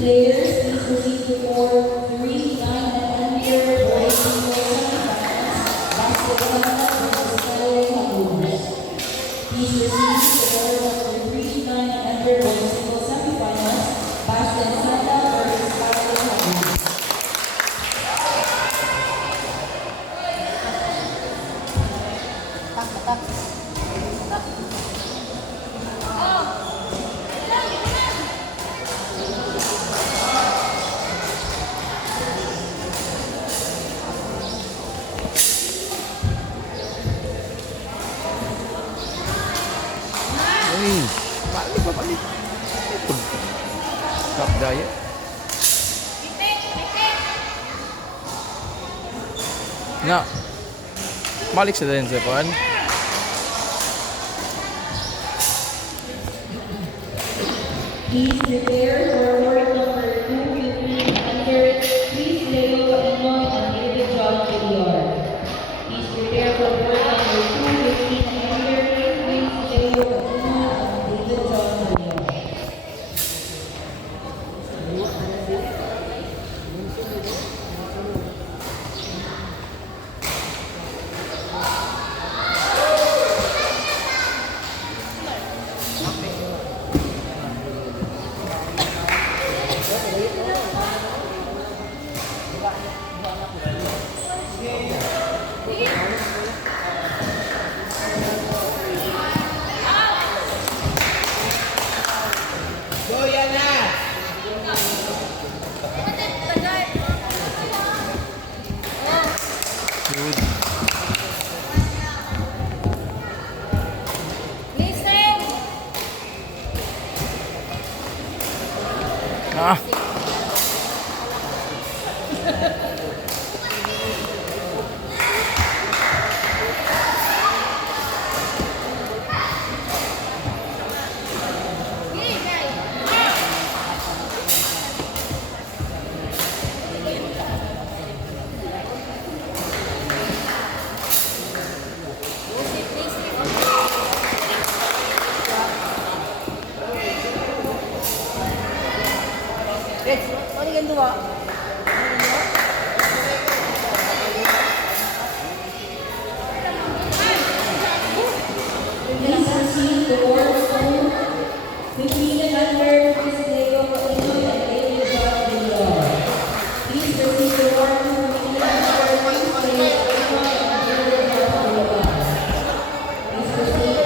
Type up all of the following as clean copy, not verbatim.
Players, please proceed to court 3, 9, and under boys single semifinals. Basketball versus Skyway Magulas. Please proceed to court number 3, 9, and under boys single semifinals. Basta Santa versus Skyway Magulas. Uy, balik pa balik. Kap daya. Na. Balik sa din sa pan. Please prepare for court number 2, 15 under. Please Leo Inoy and David John Villar. Please prepare for court number 2, 15 under. Please Leo Inoy and David John Villar. Good. Ah. Please proceed to court 2, 15 and under. Please Leo Inoy and David John Villar. Please proceed to court 2, 15 and under. Please Leo Inoy and David John Villar. Please proceed.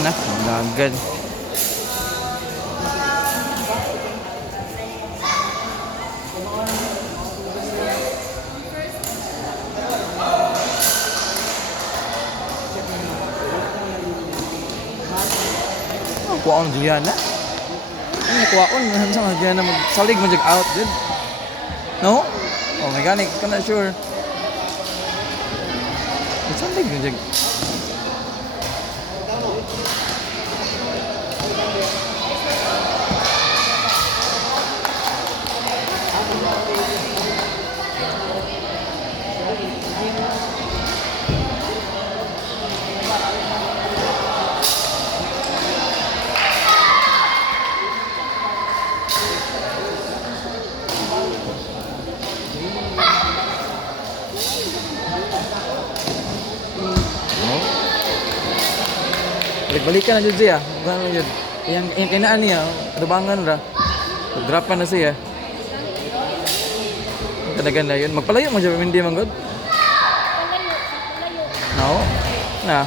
Na, dagan. Kuwaon Juliana. Ano kuwaon man sa Juliana magsalig mo jag out good. No? Oh, mechanic ka na sure. Magsalig mo jag. Balik-balikan na jud siya. Gano jud. Yang kinaan niya, dubangan ra. Dropan na siya. Kadagan na yun. Magpalayo mo jud hindi man god. No. Na.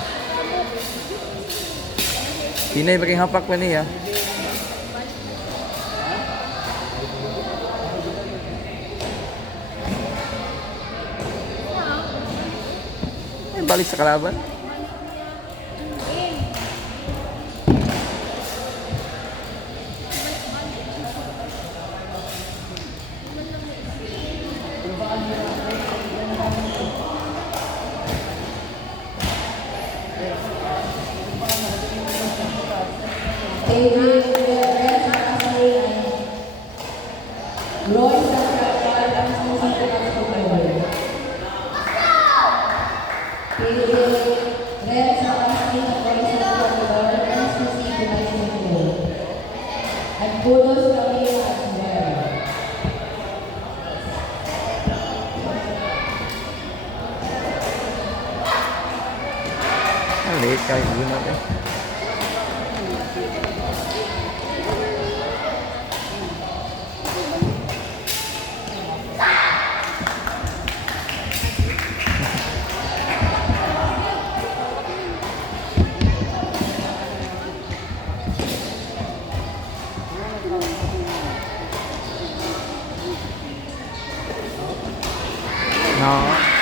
Hinay ba kay hapak pa niya? Balik sa kalaban. Late kayo guna eh. No.